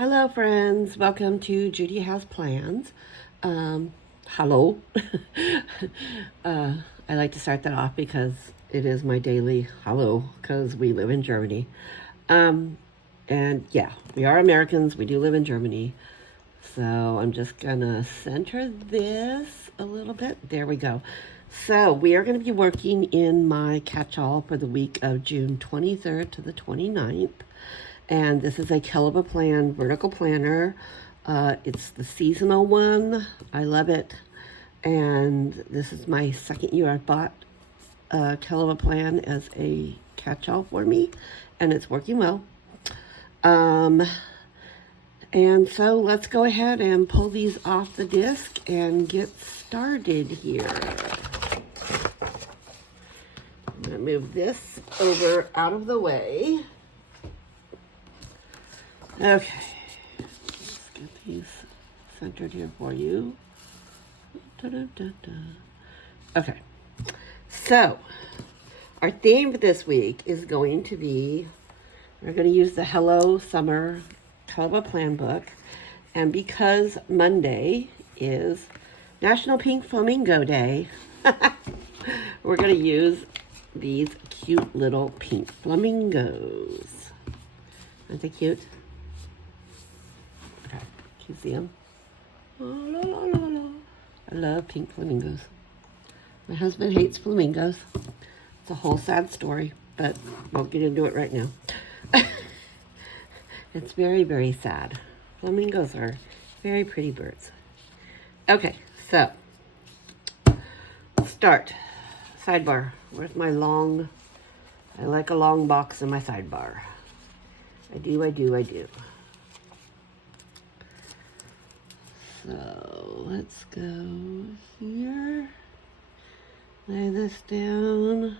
Hello, friends. Welcome to Judy Has Plans. Hello. uh, I like to start that off because it is my daily hello because we live in Germany. And yeah, we are Americans. We do live in Germany. So I'm just going to center this a little bit. There we go. So we are going to be working in my catch-all for the week of June 23rd to the 29th. And this is a Kell of a Plan vertical planner. It's the seasonal one. I love it. And this is my second year I bought Kell of a Plan as a catch-all for me. And it's working well. And so let's go ahead and pull these off the disc and get started here. I'm going to move this over out of the way. Okay, let's get these centered here for you. Okay, so our theme for this week is going to be, we're going to use the Hello Summer Kell of a Plan book. And because Monday is National Pink Flamingo Day, we're going to use these cute little pink flamingos. Aren't they cute? Okay, can you see them? Oh, la, la, la, la. I love pink flamingos. My husband hates flamingos. It's a whole sad story, but won't get into it right now. It's very, very sad. Flamingos are very pretty birds. Okay, so start. Sidebar. Where's my long? I like a long box in my sidebar. I do. So let's go here. Lay this down.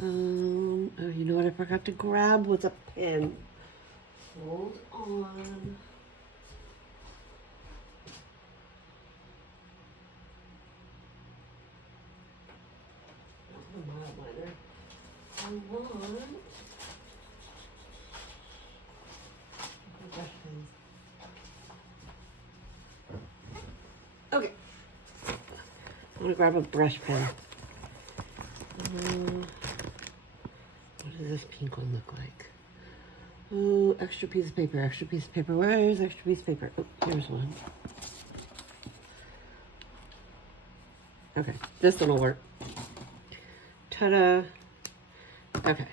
Oh, you know what I forgot to grab was a pen. Hold on. A mild liner. I want brush pens. Okay. I'm gonna grab a brush pen. What does this pink one look like? Oh, extra piece of paper. Where is extra piece of paper? Oh, here's one. Okay, this one will work. Ta-da. Okay.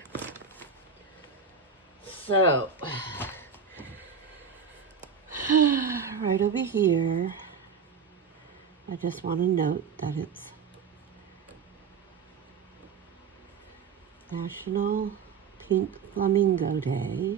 So, right over here, I just want to note that it's National Pink Flamingo Day.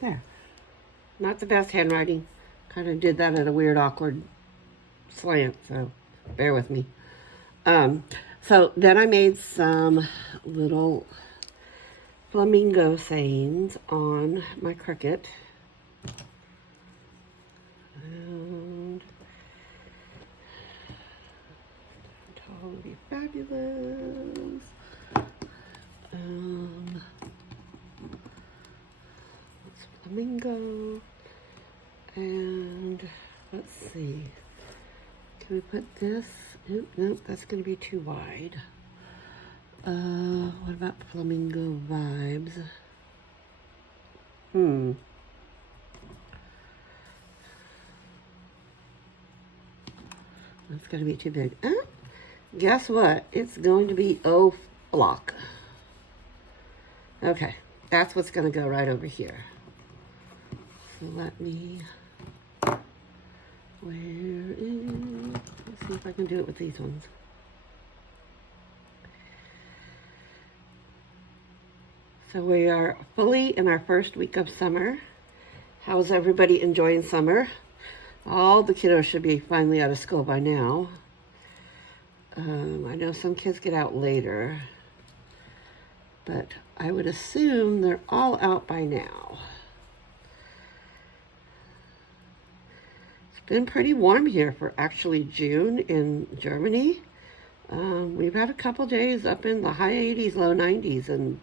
There. Not the best handwriting. Kind of did that at a weird, awkward slant, so bear with me. So then I made some little flamingo sayings on my Cricut. And all will be fabulous. It's flamingo. And let's see. Can we put this? Nope, that's going to be too wide. What about flamingo vibes? That's going to be too big. Guess what? It's going to be O block. Okay, that's what's going to go right over here. So let me... Where is... Let's see if I can do it with these ones. So we are fully in our first week of summer. How's everybody enjoying summer? All the kiddos should be finally out of school by now. I know some kids get out later, but I would assume they're all out by now. It's been pretty warm here for actually June in Germany. We've had a couple days up in the high 80s, low 90s, and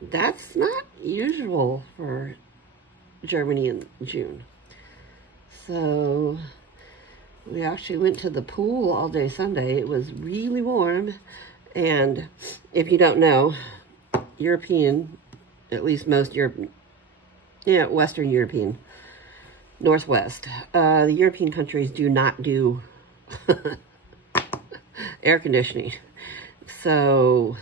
that's not usual for Germany in June. So we actually went to the pool all day Sunday. It was really warm. And if you don't know, European, at least most European, Western European, Northwest, the European countries do not do air conditioning. So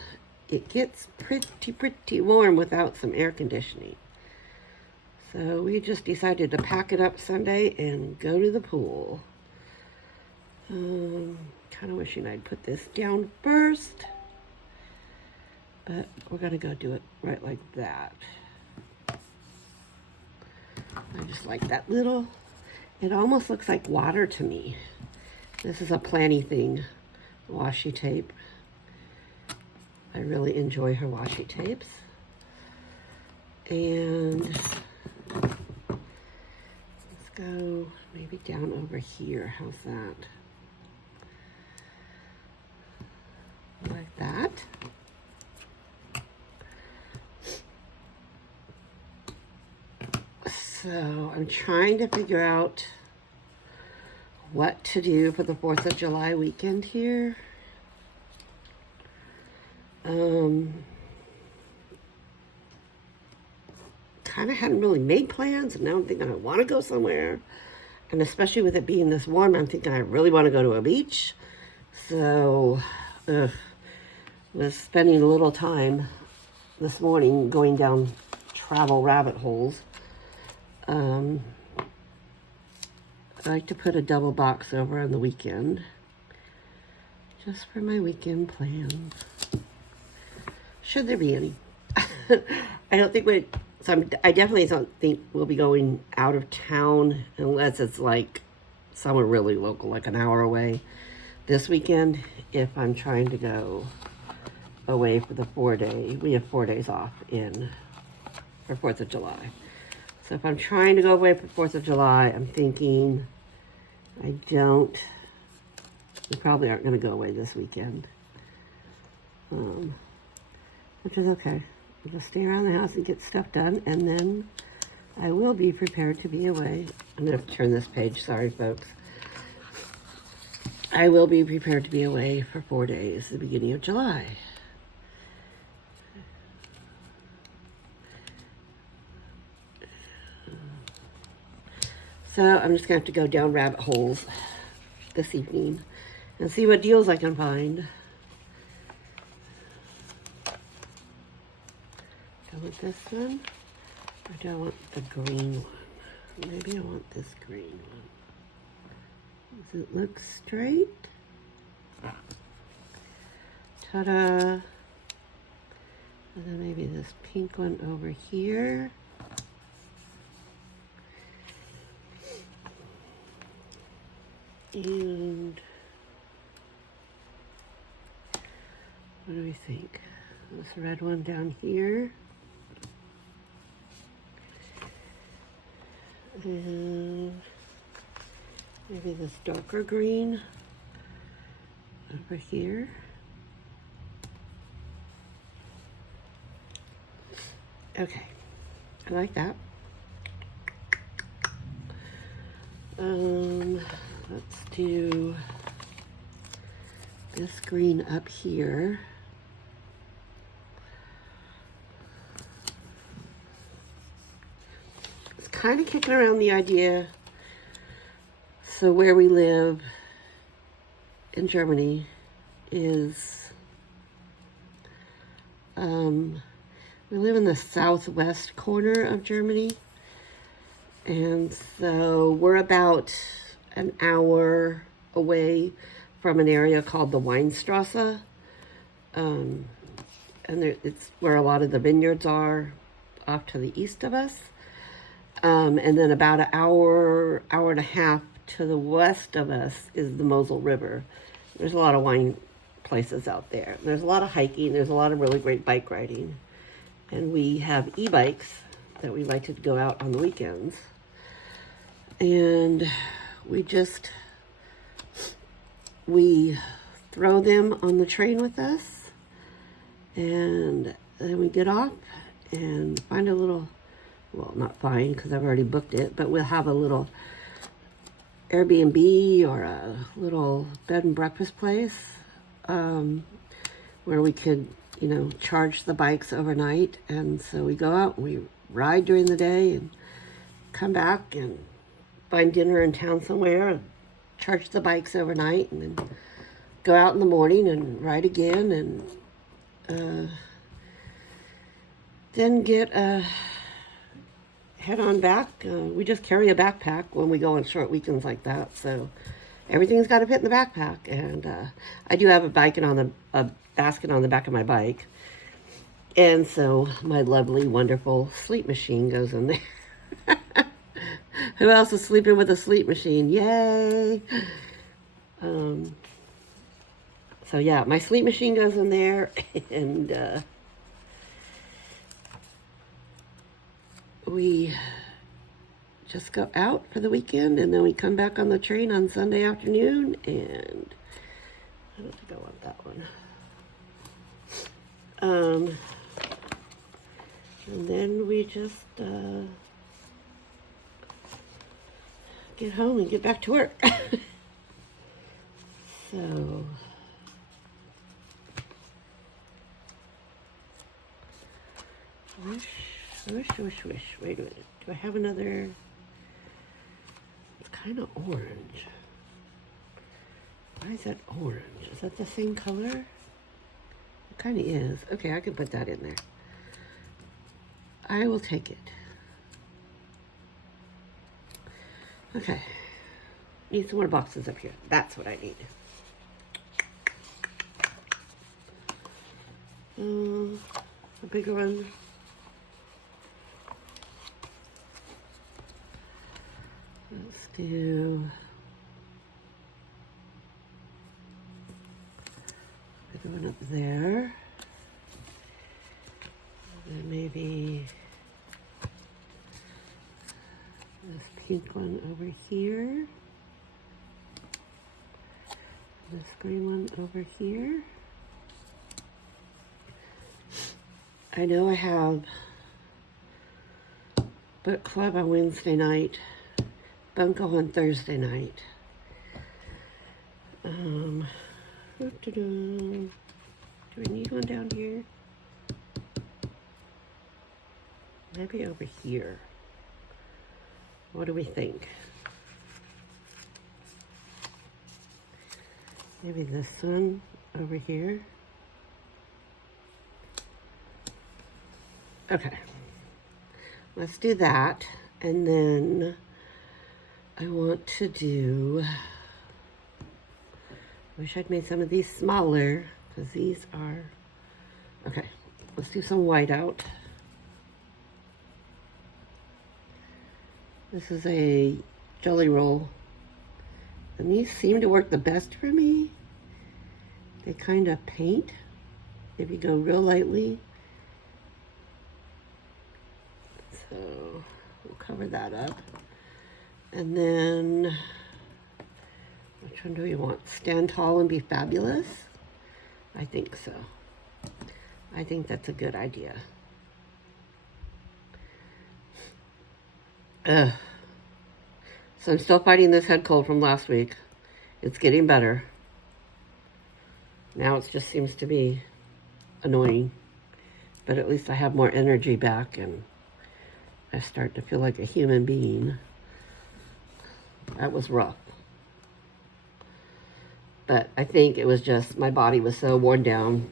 it gets pretty warm without some air conditioning. So we just decided to pack it up Sunday and go to the pool. Kind of wishing I'd put this down first, but we're gonna go do it right like that. I just like that little, it almost looks like water to me. This is a planny thing, washi tape. I really enjoy her washi tapes. And let's go maybe down over here. How's that? Like that. So I'm trying to figure out what to do for the 4th of July weekend here. Kind of hadn't really made plans, and now I'm thinking I want to go somewhere. And especially with it being this warm, I'm thinking I really want to go to a beach. So, was spending a little time this morning going down travel rabbit holes. I like to put a double box over on the weekend, just for my weekend plans. Should there be any? I don't think I definitely don't think we'll be going out of town unless it's like somewhere really local, like an hour away this weekend, if I'm trying to go away for the 4-day. We have 4 days off for 4th of July. So if I'm trying to go away for 4th of July, I'm thinking we probably aren't going to go away this weekend. Which is okay. I'll just stay around the house and get stuff done, and then I will be prepared to be away. I'm going to turn this page, sorry folks. I will be prepared to be away for 4 days, the beginning of July. So I'm just going to have to go down rabbit holes this evening and see what deals I can find. Do I want this one, or do I want the green one? Maybe I want this green one. Does it look straight? Ta-da! And then maybe this pink one over here. And what do we think? This red one down here. And maybe this darker green over here. Okay, I like that. Let's do this green up here. It's kind of kicking around the idea. So where we live in Germany is, we live in the southwest corner of Germany. And so we're about an hour away from an area called the Weinstrasse. And it's where a lot of the vineyards are off to the east of us. And then about an hour and a half to the west of us is the Mosel River. There's a lot of wine places out there. There's a lot of hiking. There's a lot of really great bike riding. and we have e-bikes that we like to go out on the weekends. And we throw them on the train with us, and then we get off and find a little, well, not find because I've already booked it, but we'll have a little Airbnb or a little bed and breakfast place where we could, charge the bikes overnight. And so we go out and we ride during the day and come back and find dinner in town somewhere and charge the bikes overnight, and then go out in the morning and ride again, and then head on back. We just carry a backpack when we go on short weekends like that, so everything's got to fit in the backpack. And I do have a basket on the back of my bike, and so my lovely, wonderful sleep machine goes in there. Who else is sleeping with a sleep machine? Yay! So yeah, my sleep machine goes in there, and we just go out for the weekend, and then we come back on the train on Sunday afternoon, and I don't think I want that one. And then we just get home and get back to work. So wish. Wait a minute. Do I have another? It's kind of orange. Why is that orange? Is that the same color? It kind of is. Okay, I can put that in there. I will take it. Okay. Need some more boxes up here. That's what I need. A bigger one. Let's do a bigger one up there. And then maybe this pink one over here. This green one over here. I know I have book club on Wednesday night, bunko on Thursday night. Do we need one down here? Maybe over here. What do we think? Maybe this one over here. Okay, let's do that. And then I want to do, wish I'd made some of these smaller, because these are, okay, let's do some whiteout. This is a jelly roll, and these seem to work the best for me. They kind of paint if you go real lightly. So we'll cover that up. And then, which one do we want? Stand tall and be fabulous? I think so. I think that's a good idea. So I'm still fighting this head cold from last week. It's getting better. Now it just seems to be annoying. But at least I have more energy back, and I start to feel like a human being. That was rough. But I think it was just my body was so worn down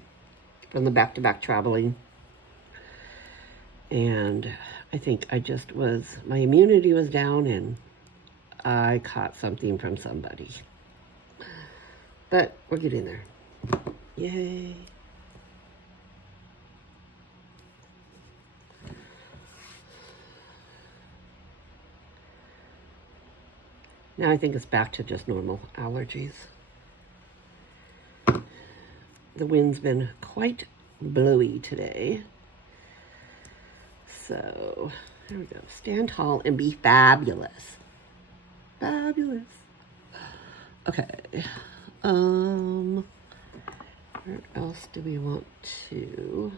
from the back-to-back traveling. And I think my immunity was down, and I caught something from somebody. But we're getting there. Yay. Now I think it's back to just normal allergies. The wind's been quite blowy today. So, there we go. Stand tall and be fabulous. Fabulous. Okay. Where else do we want to?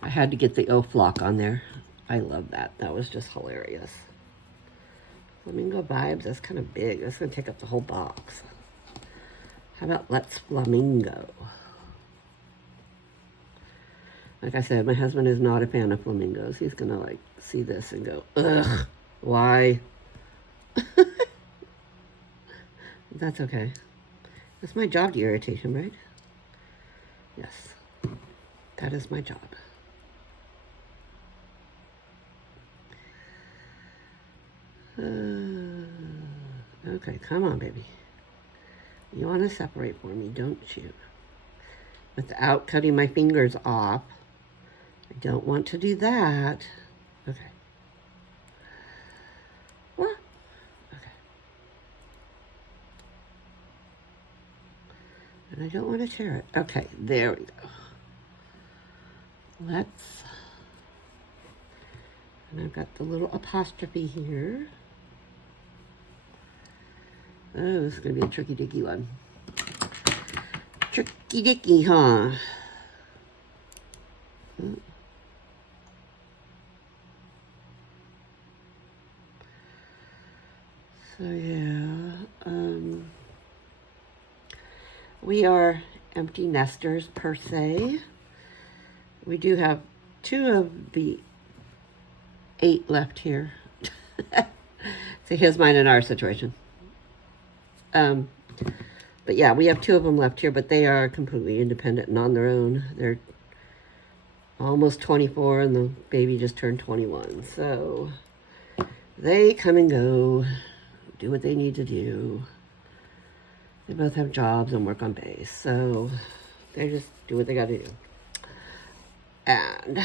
I had to get the O flock on there. I love that. That was just hilarious. Flamingo vibes, that's kind of big. That's going to take up the whole box. How about Let's Flamingo? Like I said, my husband is not a fan of flamingos. He's going to like see this and go, ugh, why? That's okay. It's my job to irritate him, right? Yes. That is my job. Okay, come on, baby. You want to separate for me, don't you? Without cutting my fingers off. I don't want to do that. Okay. What? Okay. And I don't want to tear it. Okay, there we go. Let's... And I've got the little apostrophe here. Oh, this is going to be a tricky-dicky one. Tricky-dicky, huh? So, yeah. We are empty nesters, per se. We do have 2 of the 8 left here. So here's mine and our situation. But yeah, we have 2 of them left here, but they are completely independent and on their own. They're almost 24 and the baby just turned 21. So they come and go, do what they need to do. They both have jobs and work on base. So they just do what they got to do. And,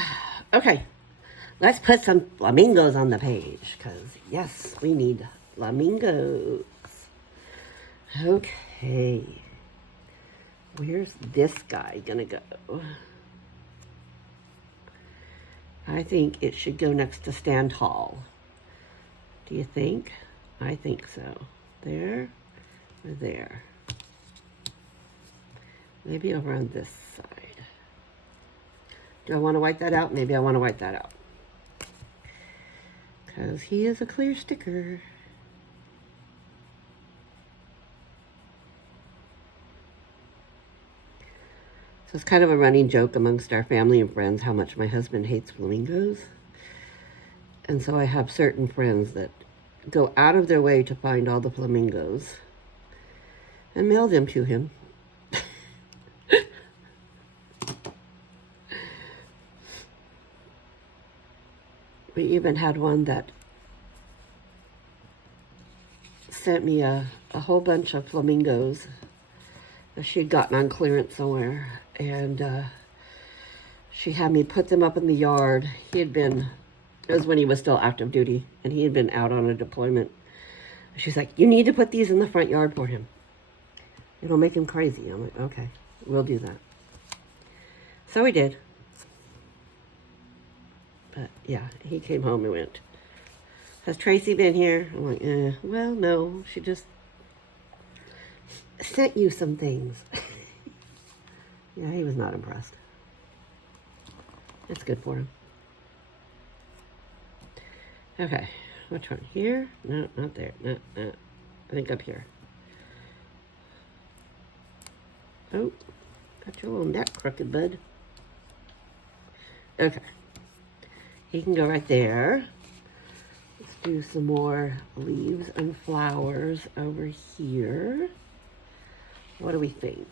okay, let's put some flamingos on the page because, yes, we need flamingos. Okay, where's this guy gonna go? I think it should go next to Stand Tall. Do you think? I think so. There or there? Maybe over on this side. Do I want to white that out? Maybe I want to white that out. Because he is a clear sticker. So it's kind of a running joke amongst our family and friends how much my husband hates flamingos. And so I have certain friends that go out of their way to find all the flamingos and mail them to him. We even had one that sent me a whole bunch of flamingos that she had gotten on clearance somewhere. And she had me put them up in the yard. It was when he was still active duty, and he had been out on a deployment. She's like, you need to put these in the front yard for him. It'll make him crazy. I'm like, okay, we'll do that. So we did. But yeah, he came home and went, has Tracy been here? I'm like, well, no, she just sent you some things. Yeah, he was not impressed. That's good for him. Okay, which one? Here? No, not there. No. I think up here. Oh, got your little neck crooked, bud. Okay. He can go right there. Let's do some more leaves and flowers over here. What do we think?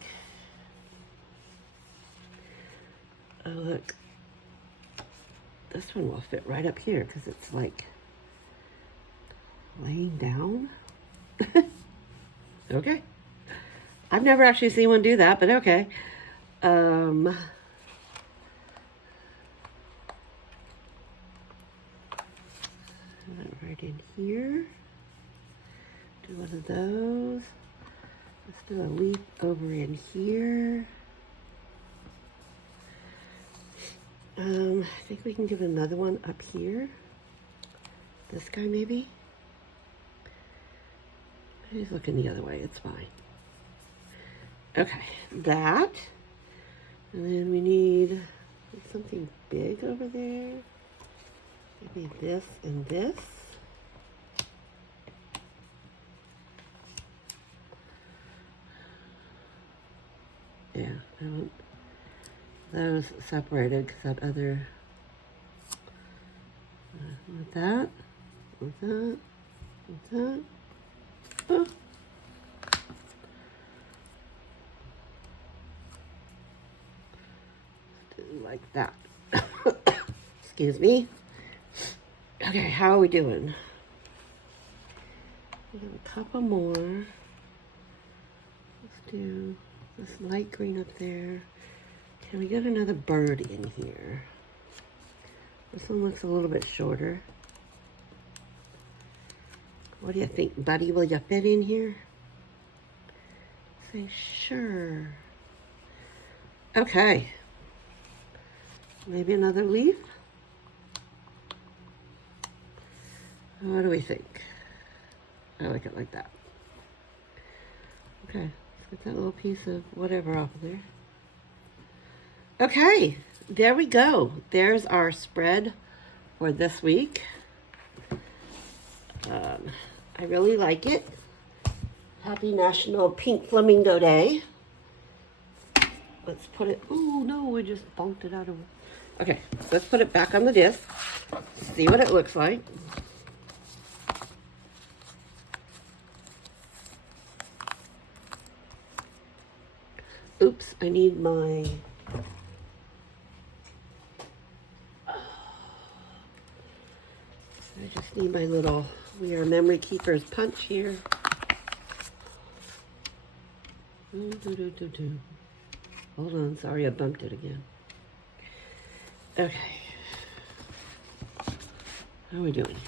Oh, look. This one will fit right up here because it's like laying down. Okay. I've never actually seen one do that, but okay. Right in here. Do one of those. Let's do a leaf over in here. I think we can give another one up here. This guy maybe? He's looking the other way, it's fine. Okay, that. And then we need something big over there. Maybe this and this. Yeah, I want those separated because that other, with that, with that, with that. Oh. Like that. Excuse me. Okay, how are we doing? We have a couple more. Let's do this light green up there. Can we get another bird in here? This one looks a little bit shorter. What do you think, buddy? Will you fit in here? Say sure. Okay. Maybe another leaf? What do we think? I like it like that. Okay, let's get that little piece of whatever off of there. Okay, there we go. There's our spread for this week. I really like it. Happy National Pink Flamingo Day. Let's put it, oh no, we just bumped it out of, okay, let's put it back on the disc. See what it looks like. Oops, I need my, I just need my little We Are Memory Keepers punch here. Hold on, sorry I bumped it again. Okay. How are we doing here?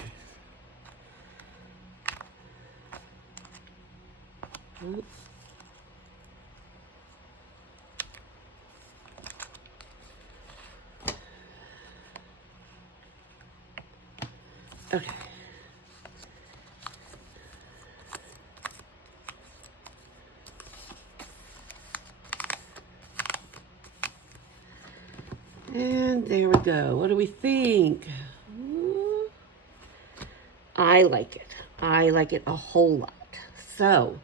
Oh. Okay. And there we go. What do we think? I like it. I like it a whole lot. So,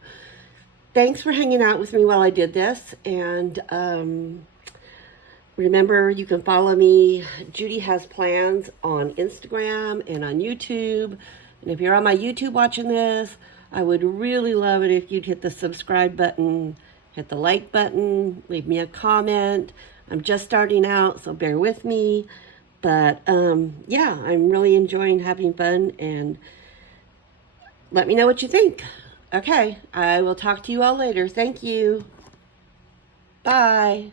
thanks for hanging out with me while I did this. And remember, you can follow me, Judy Has Plans, on Instagram and on YouTube. And if you're on my YouTube watching this, I would really love it if you'd hit the subscribe button, hit the like button, leave me a comment. I'm just starting out, so bear with me. But yeah, I'm really enjoying having fun, and let me know what you think. Okay, I will talk to you all later. Thank you. Bye.